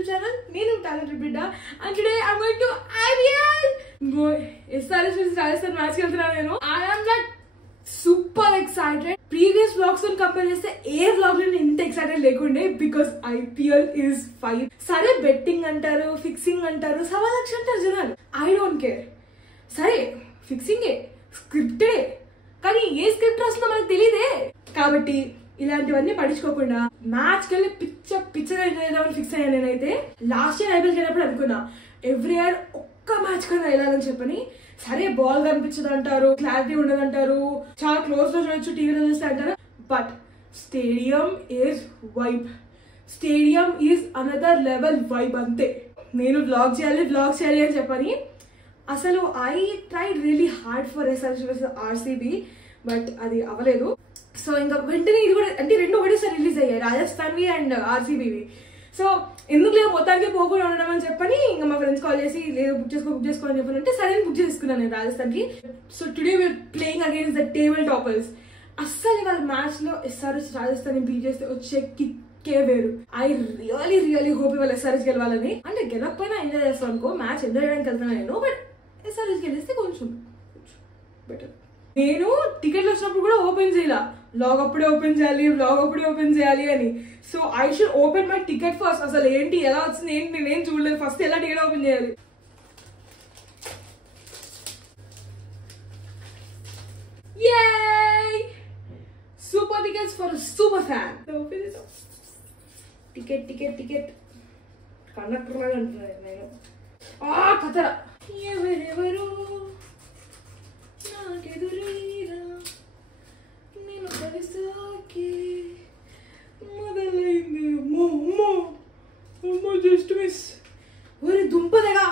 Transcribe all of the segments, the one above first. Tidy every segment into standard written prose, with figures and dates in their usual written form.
YouTube channel. Nenu Talented Bidda, and today I'm going to IPL. SRH vs Rajasthan match keltunna nenu. I am like super excited. Previous vlogs on compare cheste A vlog lo inta excited lekunde because IPL is fight. Sare betting antaru, fixing antaru, sawa laksha antaru janalu. I don't care. Sare fixing e, scripted కానీ a script రాస్తుందో మనకు తెలియదే. కాబట్టి ఇలాంటివన్నీ పట్టించుకోకుండా match కెళ్ళి పిచ్చగా చేద్దామని fix అయ్యాను. నేనైతే లాస్ట్ ఇయర్ ఐపీఎల్ వెళ్ళినప్పుడు అనుకున్నా ఎవ్రీ ఇయర్ ఒక్క మ్యాచ్ కన్నా వెళ్ళాలని చెప్పని. సరే బాల్ కనిపించదు అంటారు, క్లారిటీ ఉండదు అంటారు, చాలా క్లోజ్ లో చూడొచ్చు, టీవీలో చూస్తే అంటారు. But stadium is vibe. Stadium is another level vibe. అంతే. నేను వ్లాగ్ చేయాలి అని చెప్పని అసలు I tried really hard for SRH versus RCB, but అది అవ్వలేదు. సో ఇంకా వెంటనే ఇది కూడా అంటే రెండు ఒకటేసారి రిలీజ్ అయ్యాయి, రాజస్థాన్వి అండ్ ఆర్సీబీవి. సో ఎందుకు లేదు మొత్తానికి పోకుండా ఉండడం అని చెప్పని ఇంకా మా ఫ్రెండ్స్ కాల్ చేసి లేదు బుక్ చేసుకో అని చెప్పారంటే సరే బుక్ చేసుకున్నాను నేను రాజస్థాన్కి. So today we're playing against the table toppers. అస్సలు వాళ్ళ మ్యాచ్ లో ఎస్ఆర్హెచ్ రాజస్థాన్ బీట్ చేస్తే వచ్చే కిక్కే వేరు. ఐ రియలీ హోప్ ఇవాళ ఎస్ఆర్హెచ్ గెలవాలని. అంటే గెలకపోయినా ఎంజాయ్ చేస్తాను అనుకో, మ్యాచ్ ఎంజాయ్ చేయడానికి వెళ్తున్నాను నేను, బట్ ఎస్ఆర్హెచ్ గెలిస్తే కొంచెం బెటర్. నేను టికెట్లు వచ్చినప్పుడు కూడా ఓపెన్ చేయాల, వ్లాగ్ అప్పుడే ఓపెన్ చేయాలి అని. So I should open my ticket first. అసలు ఏంటి ఎలా వచ్చింది ఏంటి నేను చూడలేదు. ఫస్ట్ ఎలా టికెట్ ఓపెన్ చేయాలి. Super tickets for super fan. Ticket conductor లాగా అంటున్నాను నేను. కథరా ఎవరెవరు నాకెదురైరా నేను కలిసాకే మొదలైంది. అమ్మో జస్ట్ మిస్. ఒరే దుంపదేగా,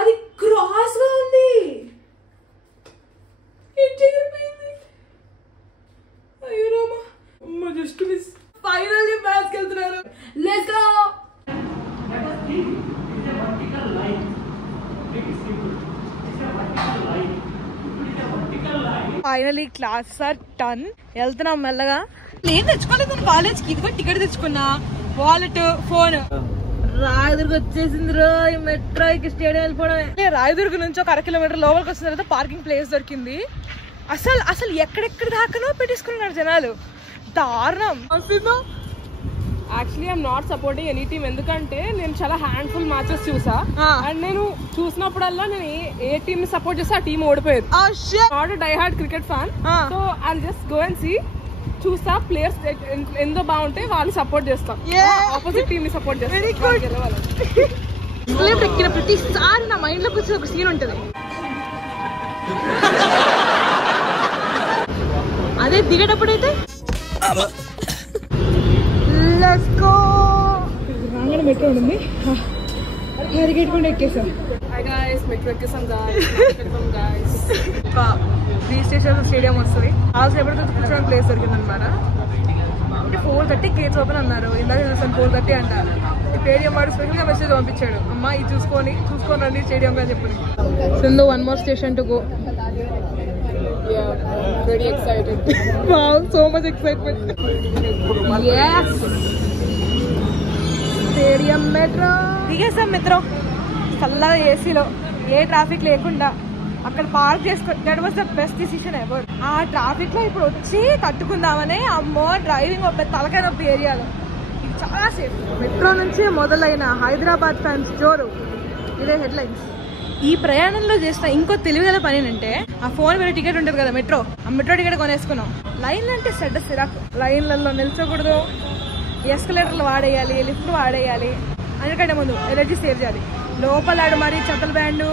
అది క్రాస్ గా ఉంది. అయ్యో రామా, అమ్మో జస్ట్ మిస్. ఫైనల్లీ మ్యాచ్ కి వెళ్తున్నారు. Let's go. Finally class are done. వెళ్తున్నాం మెల్లగా. నేను తెచ్చుకోలేదు కాలేజ్ కి, ఇదిగో టికెట్ తెచ్చుకున్నా, వాలెట్, ఫోన్. రాయదుర్గ్ వచ్చేసింది రో. మెట్రో ఎక్కి స్టేడియం వెళ్ళిపోవడమే. రాయదుర్గ్ నుంచి ఒక 1 కిలోమీటర్ లోపలికి వచ్చిన తర్వాత పార్కింగ్ ప్లేస్ దొరికింది. అసలు ఎక్కడెక్కడ దాకానో పెట్టేసుకున్నారు జనాలు. దారుణం. Actually I'm not supporting any team, ఎందుకంటే నేను చాలా హ్యాండ్ఫుల్ మ్యాచెస్ చూసా. అండ్ నేను చూసినప్పుడల్లా నేను ఏ టీమ్ ని సపోర్ట్ చేస్తే ఆ టీమ్ ఓడిపోయేది. Not die hard cricket fan. So I just go and see, చూసా ప్లేయర్స్ ఎంతో బాగుంటే వాళ్ళు సపోర్ట్ చేస్తాం, ఆపోజిట్ టీమ్ ని సపోర్ట్ చేస్తాం. ఎక్కిన ప్రతిసారి నా మైండ్ లోకి వచ్చే ఒక సీన్ ఉంటది. అదే దిగేటప్పుడైతే మెట్రో ఉంది, పరిగెట్టుకుంటూ ఎక్కేసాం. త్రీ స్టేషన్ స్టేడియం వస్తుంది. సేపటి కూర్చోడానికి ప్లేస్ దొరికింది అనమాట. అంటే 4:30 గేట్స్ ఓపెన్ అన్నారు. ఇందాక చూసాను 4:30 అంటారు. ఈ స్టేడియం వాడు స్పెషల్ గా మెసేజ్ పంపించాడు, అమ్మా ఇది చూసుకొని రండి స్టేడియం అని చెప్పి. Sindhu 1 more station to go. Yeah, very excited. Wow, so much excitement. Yes. Stadium metro. దిగేసాం మెట్రో చల్లగా ఏసీలో, ఏ ట్రాఫిక్ లేకుండా అక్కడ పార్క్ చేసుకో. That was the best decision ever. ఆ ట్రాఫిక్ లో ఇప్పుడు వచ్చి తట్టుకుందామని అమ్మో డ్రైవింగ్ ఒక తలకాయ నొప్పి ఏరియాలో. ఇది చాలా సేఫ్. మెట్రో నుంచి మొదలైన హైదరాబాద్ ఫ్యాన్స్ జోరు. ఇదే హెడ్లైన్స్. ఈ ప్రయాణంలో చేసిన ఇంకో తెలివిగల పని అంటే, ఆ ఫోన్ మీద టికెట్ ఉంటుంది కదా మెట్రో, ఆ మెట్రో టికెట్ కొనేసుకున్నాం. లైన్లు అంటే చెడ్డ సిరాకు. లైన్లలో నిల్చోకూడదు, ఎస్కలేటర్లు వాడేయాలి, లిఫ్ట్ వాడేయాలి. అందుకంటే ముందు ఎనర్జీ సేవ్ చేయాలి. లోపలాడు మరి చెత్తల బ్యాండు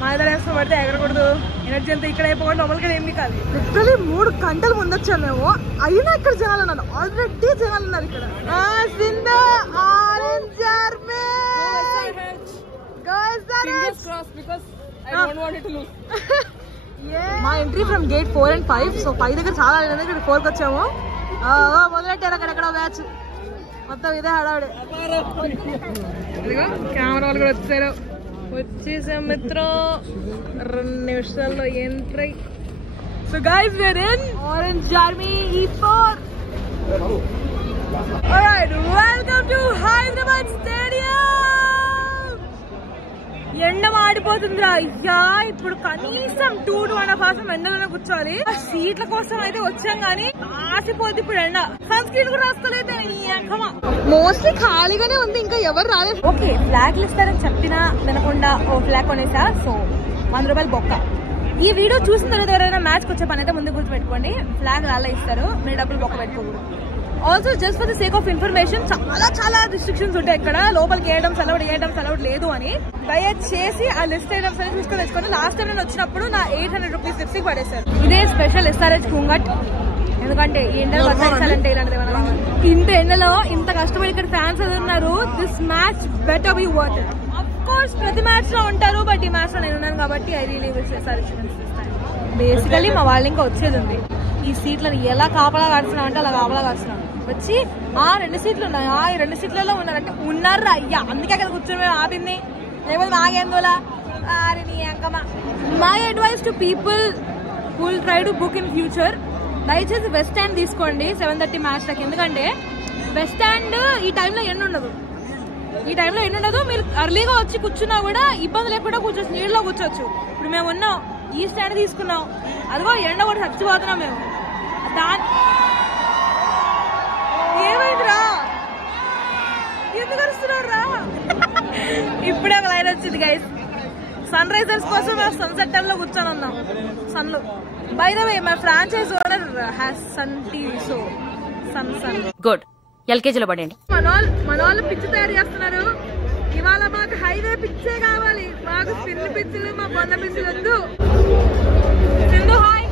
మాయదరేసం పడితే ఎగరకూడదు. ఎనర్జీ అంతా ఇక్కడ అయిపోకుండా లోపలికి ఏమి కాదు. లిటరలీ 3 గంటలు ముందొచ్చాను మేము, అయినా ఇక్కడ జనాలు ఉన్నారు. ఆల్రెడీ జనాలు ఉన్నారు ఇక్కడ. మా entry from gate 4 and 5. So 5 దగ్గర చాలా ఇక్కడ 4కి వచ్చాము. మొదలెట్టారు అక్కడెక్కడ బ్యాచ్ మొత్తం. ఇదే హడావిడే. కెమెరా వాళ్ళు కూడా వచ్చారు. వచ్చేసాం మిత్రం 2 నిమిషాల్లో entry. So guys we're in orange army E4. Alright, welcome to Hyderabad Stadium. మాడిపోతుందిరా అయ్యా. ఇప్పుడు కనీసం 2.5 hours ఎండలోనే కూర్చోవాలి. సీట్ల కోసం అయితే వచ్చాం గానీ ఆసిపోద్ది ఇప్పుడు ఎండ. సన్ స్క్రీన్ కూడా రాసుకోలేదు. మోస్ట్లీ ఖాళీగానే ఉంది, ఇంకా ఎవరు రాలేదు. ఓకే ఫ్లాగ్లు ఇస్తారని చెప్పినా వినకుండా ఓ ఫ్లాగ్ కొనేసా. సో 100 రూపాయలు బొక్క. ఈ వీడియో చూసిన తర్వాత ఎవరైనా మ్యాచ్కి వచ్చే పని అయితే ముందు గుర్తుపెట్టుకోండి, ఫ్లాగ్ అలా ఇస్తారు, మీరు డబ్బులు బొక్క పెట్టుకోకూడదు. Also just for the sake of information చాలా రిస్ట్రిక్షన్స్ ఉంటాయి ఇక్కడ. లోపలికి వేయడం అలౌడ్ లేదు అని. దయచేసి ఆ లిస్ట్ ఐటమ్స్ అని చూసుకొని తెచ్చుకోండి. లాస్ట్ టైం నేను వచ్చినప్పుడు నా 800 రూపీస్ లిప్స్టిక్ పడేశారు. ఇదే స్పెషల్ SRH కుంగట్. ఎందుకంటే ఈ ఎండలో వర్షాలంటే ఇలాంటిది ఏమైనా కావాలి. ఇంత ఎండలో ఇంత కష్టపడి ఇక్కడ ఫ్యాన్స్ ఉన్నారు. This match better be worth it. Of course ప్రతి మ్యాచ్ లో ఉంటారు, బట్ ఈ మ్యాచ్ లో నేను ఉన్నాను కాబట్టి I really wish SRH basically మా వాళ్ళు ఇంకా వచ్చేది ఉంది. ఈ సీట్లను ఎలా కాపలా కాడుతున్నాం అంటే అలా కాపలా కాడుతున్నాం. వచ్చి 2 సీట్లు ఉన్నాయి, ఈ 2 సీట్లలో ఉన్నారంటే ఉన్నారా అయ్యా, అందుకే అక్కడ కూర్చొని మేము ఆపింది, లేకపోతే మాగేందోలా. My advice to people who will try to book in future, దయచేసి వెస్ట్ స్టాండ్ తీసుకోండి 7:30 మ్యాచ్ లకి. ఎందుకంటే వెస్ట్ స్టాండ్ ఈ టైంలో ఎండ ఉండదు. మీరు అర్లీగా వచ్చి కూర్చున్నా కూడా ఇబ్బంది లేకుండా కూర్చోవచ్చు, నీళ్ళలో కూర్చోవచ్చు. ఇప్పుడు మేము ఉన్నాం, ఈ స్టాండ్ తీసుకున్నాం, అదిగో ఎండ కూడా చచ్చిపోతున్నాం మేము. ఏమైందిరా, ఎందుకు అరుస్తున్నారా? ఇప్పుడే ఒక లైన్ వచ్చింది గైస్. సన్ రైజర్స్ కోసం మేము సన్సెట్ టైమ్ లో కూర్చొని ఉన్నాం సన్ లో. By the way my franchise owner has Sun TV show sun good. ఎల్కేజీలో పడండి. మన వాళ్ళు పిచ్చి తయారు చేస్తున్నారు. ఇవాళ మాకు హైవే పిచ్చే కావాలి. మాకు స్పిన్ పిచ్చులు, మా బొంద పిచ్చులు వద్దు. హాయ్.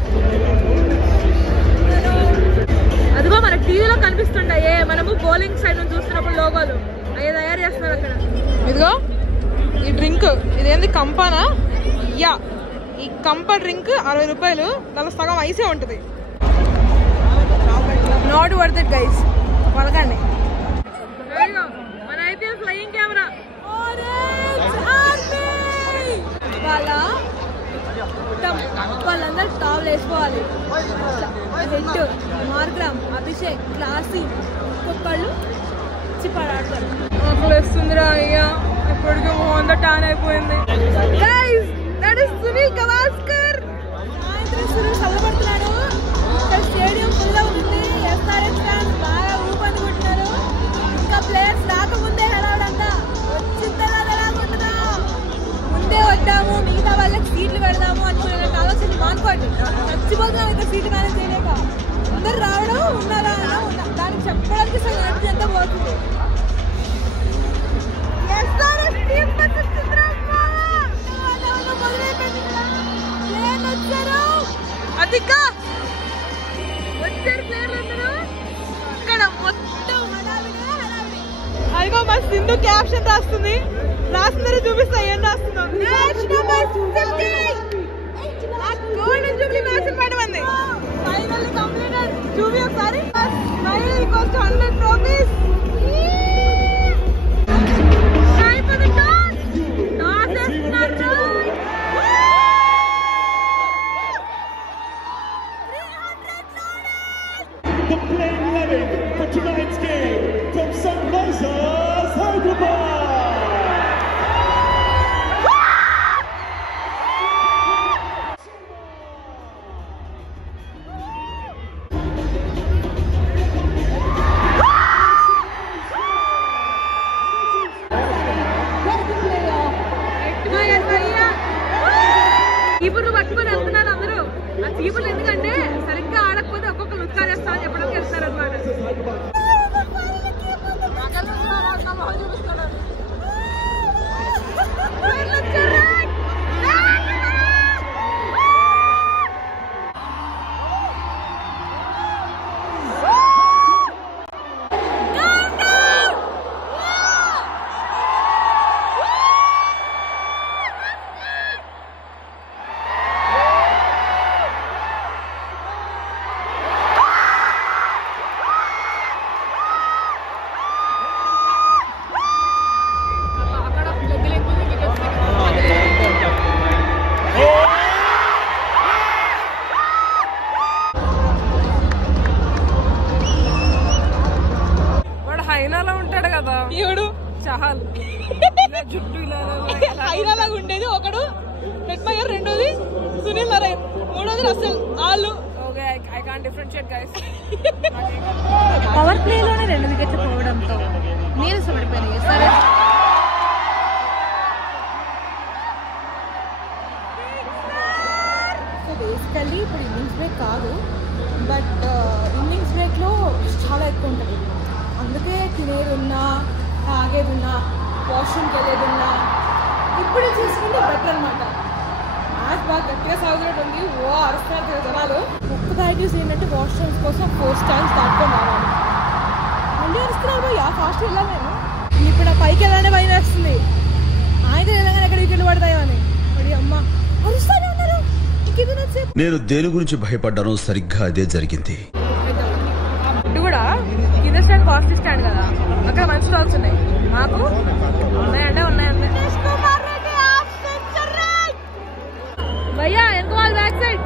అదిగో మన టీవీలో కనిపిస్తుంటాయే, మనము బౌలింగ్ సైడ్ నుంచి చూస్తున్నప్పుడు లోగోలు అవి తయారు చేస్తున్నారు అక్కడ. ఇదిగో ఈ డ్రింక్, ఇదేంది కంపానా? యా, ఈ కంప డ్రింక్ 60 రూపాయలు. దానిలో సగం ఐసే ఉంటుంది. నాట్ వర్త్ ఇట్ గైస్, వలకండి. మన ఐపీఎల్ ఫ్లయింగ్ కెమెరా వాళ్ళందరూ టాప్లు వేసుకోవాలి. హెడ్, మార్గ్రామ్, అభిషేక్, క్లాసీ, ఒక్కొక్కళ్ళు చిప్పడాడతారు. అసలు వస్తుందిరా అయ్యా, ఇప్పటికీ మోహన్ టాన్ అయిపోయింది. సునీల్ గవాస్కర్ సాయంత్రం సునీల్ చల్లబడుతున్నాడు. ఇక్కడ స్టేడియం ఫుల్ ఉంది. SRH ఫ్యాన్స్ బాగా ఊపందుకుంటున్నారు. ఇంకా ప్లేయర్స్ రాకముందే హడావుడంతా వచ్చిన తర్వాత రాకుండా ముందే వద్దాము, మిగతా వాళ్ళకి సీట్లు పెడదాము అనుకునే ఆలోచన మానుకోండి. చచ్చిపోతున్నాం ఇక్కడ సీట్లు మేనేజ్ చేయలేక. అందరు రావడం ఉన్నారా దానికి చెప్పడానికి సగం ఎంత పోతుంది. అదిగా వచ్చారు ప్లేయర్లు అందరూ. ఇక్కడ మొత్తం అదిగో మా సింధు క్యాప్షన్ రాస్తుంది. రాస్తుందని చూపిస్తా ఏం రాస్తుందో. గోల్డెన్ జూబ్లీ మ్యాచ్ పడమంది. Finally completed. జూబీ ఒకసారి 100 trophies. The plane 11 for tonight's game from Sunrisers Hyderabad. చీపుర్లు పట్టుకొని వెళ్తున్నారు అందరూ. ఆ చీపుర్లు ఎందుకంటే సరిగ్గా ఆడకపోతే ఒక్కొక్కరు ఉత్కారేస్తామని చెప్పడానికి వెళ్తున్నారు అనమాట. చాహల్ జుట్టు ఇలా హైరాలాగా ఉండేది ఒకడు హెట్మయర్, రెండోది సునీల్ నారాయణ్, మూడోది రసల్. వాళ్ళు okay I can't differentiate guys. Power play లోనే 2 వికెట్లు పోవడంతో నీరసపడిపోయినాయి. సరే బేసికల్లీ ఇప్పుడు ఇన్నింగ్స్ బ్రేక్ కాదు, బట్ ఇన్నింగ్స్ బ్రేక్లో చాలా ఎక్కువ ఉంటుంది. అందుకే తినేది ఉన్నా, తాగేది ఉన్నా, వాష్రూమ్కి వెళ్ళేది ఉన్నా ఇప్పుడే చేసుకుంటే బెటర్ అనమాట. మ్యాచ్ బాగా గట్టిగా సాగుతున్నట్టు ఉంది. అరుస్తున్నారు జనాలు. ఒక్క బ్యాటివ్స్ ఏంటంటే వాష్రూమ్స్ కోసం 4 స్టాండ్స్ దాటుకొని రావాలి. మళ్ళీ అరుస్తున్నారు ఫాస్ట్ వెళ్ళాను నేను. ఇప్పుడు ఆ పైకి వెళ్ళానే భయం వేస్తుంది. ఆయన వెళ్ళగానే ఎక్కడ వికెట్లు పడతాయో అని. మరి అమ్మ అరుస్తానే ఉన్నారు. నేను దేని గురించి భయపడ్డానో సరిగ్గా అదే జరిగింది. ఇప్పుడు కూడా కింద స్టాండ్ కాస్ట్లీ స్టాండ్ కదా, అక్కడ మంచి స్టాక్స్ ఉన్నాయి. మాకు ఉన్నాయంటే భయ్యా ఎంత వాళ్ళ బ్యాక్ సైడ్.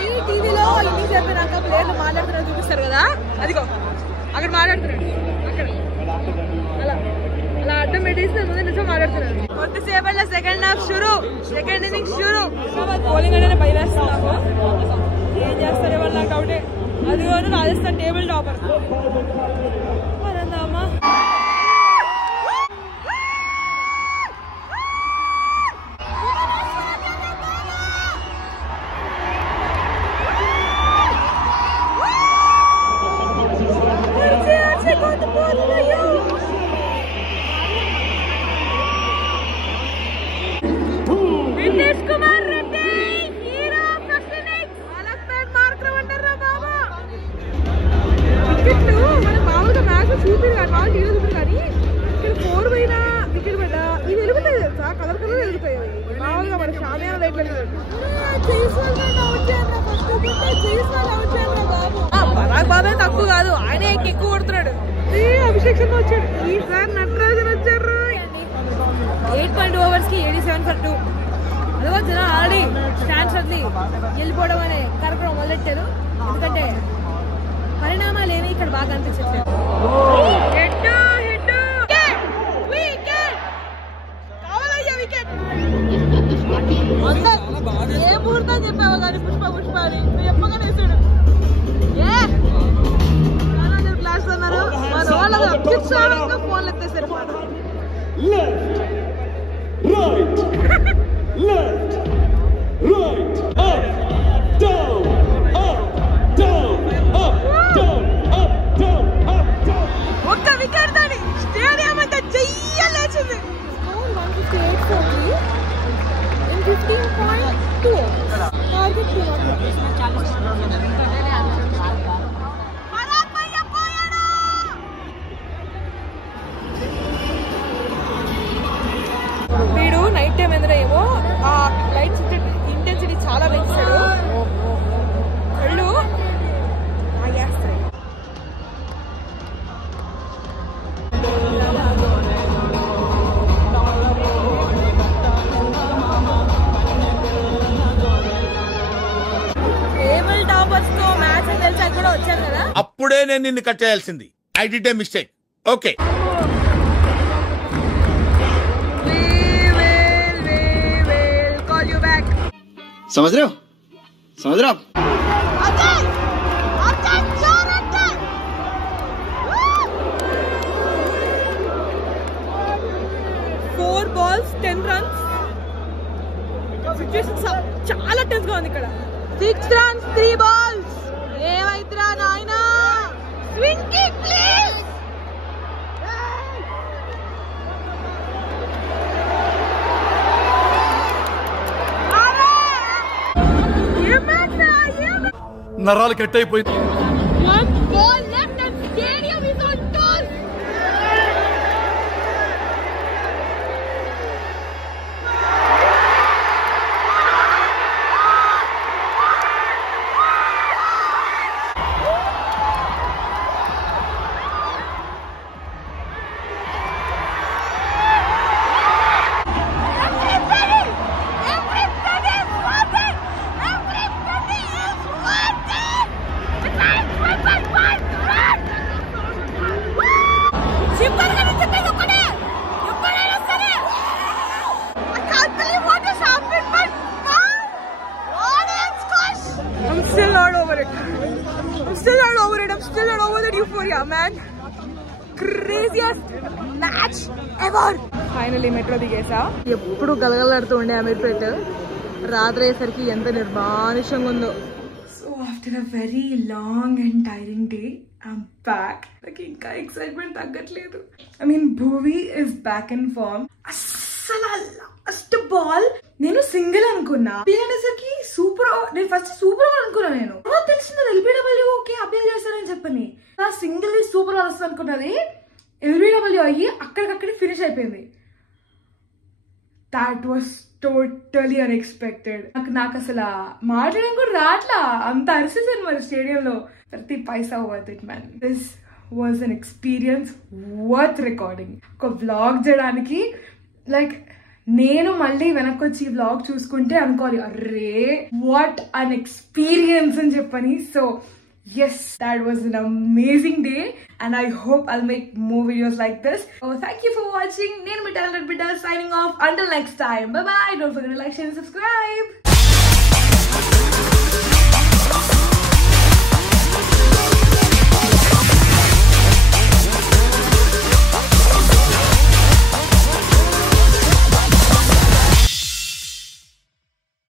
ఈ టీవీలో ఇన్నింగ్స్ అయిపోయినాక ప్లేయర్లు మాట్లాడుతున్నారు చూపిస్తారు కదా, అదిగో అక్కడ మాట్లాడుతున్నాడు. అక్కడ అలా అలా అడ్డం పెట్టేసి ముందు నిజం మాట్లాడుతున్నాడు. కొద్దిసేపట్లో సెకండ్ హాఫ్ షురు, సెకండ్ ఇన్నింగ్స్ షురు. బౌలింగ్ అనేది భయం వేస్తున్నాము. ఏం చేస్తారు వాళ్ళు నాకు డౌటే. అదిగో రాజస్థాన్ టేబుల్ టాపర్ అమ్మా. చూపిరు కానీ వాళ్ళు టీవీలో చూపిరు కానీ ఇక్కడ 4 పైన వికెట్ పడ్డా ఇవి వెలుగుతాయి తెలుసా, కలర్ కలర్ వెలుగుతాయి. మామూలుగా మన షామియానా లైట్లు పరాగ్ బాబే తక్కువ కాదు, ఆయనే ఎక్కువ కొడుతున్నాడు. అభిషేక్ శర్మ వచ్చాడు. ఈసారి నటరాజన్ వచ్చారు. 8.2 overs కి 87 for 2. అదిగో జనం ఆల్రెడీ స్టాండ్స్ వదిలి వెళ్ళిపోవడం అనే కార్యక్రమం మొదలెట్టారు. ఎందుకంటే పరిణామాలు ఏమి ఇక్కడ బాగా అనిపించట్లేదు. ఏ ముహూర్తం చెప్పావా కానీ పుష్ప అని చెప్పగానే వేసాడు. క్లాస్ అన్నారు మన వాళ్ళ ఫోన్లు ఎత్తేసారు. ఒక్క వికెట్ తోని స్టేడియం అంతా చెయ్యలేచింది. 15.2 వీడు నైట్ టైం ఎందుకేమో ఆ లైట్స్ ఇంటెన్సిటీ చాలా పెంచుతాడు. కళ్ళు ఆగేస్తాయి. టేబుల్ టాపర్స్ తో మ్యాచ్ తెలిసి కూడా వచ్చాను కదా, అప్పుడే నేను నిన్ను కట్ చేయాల్సింది. I did a mistake. Okay समझ रहे हो 4 balls 10 runs. సిచ్యువేషన్ చాలా టెన్స్ గా ఉంది ఇక్కడ. 6 runs 3 balls. ఏమైతేరా నాయనా, స్వింగ్ కిక్ ప్లీజ్. నరాలు కట్ అయిపోయింది. One ball left and stadium is on toss. Everybody is watching. Man craziest match ever. Finally metro దిగేసా. ఎప్పుడు గలగలాడుతూ ఉండే అమీర్పేట్ రాత్రి అయ్యేసరికి ఎంత నిర్మానుషంగా ఉందో. So after a very long and tiring day I'm back. నాకు ఇంకా ఎక్సైట్మెంట్ తగ్గట్లేదు. I mean Bhuvi is back in form. అస్సలు లాస్ట్ బాల్ నేను సింగిల్ అనుకున్నా, అనేసరికి సూపర్. నేను ఫస్ట్ సూపర్ ఓవర్ అనుకున్నా. నేను తెలిసింది ఎల్బిడబ్ల్యూకి అప్పీల్ చేస్తానని చెప్పని సింగిల్ సూపర్ ఓవర్ వస్తుంది అనుకున్నది. ఎల్బిడబ్ల్యూ అయ్యి అక్కడికక్కడే ఫినిష్ అయిపోయింది. That was totally unexpected. నాకు అసలు మాట్లాడడం కూడా రాట్లా, అంత అరిసేసాను మరి స్టేడియంలో. ప్రతి పైసా worth it man. This was an experience worth recording. ఒక వ్లాగ్ చేయడానికి లైక్ నేను మళ్ళీ వెనక్కి వచ్చి వ్లాగ్ చూసుకుంటే అనుకోవాలి అర్రే వాట్ అన్ ఎక్స్పీరియన్స్ అని చెప్పని. So yes, that was an amazing day and I hope I'll make more videos like this. Oh, thank you for watching. Nenu mi talented bidda signing off until next time. Bye bye. Don't forget to like, share and subscribe.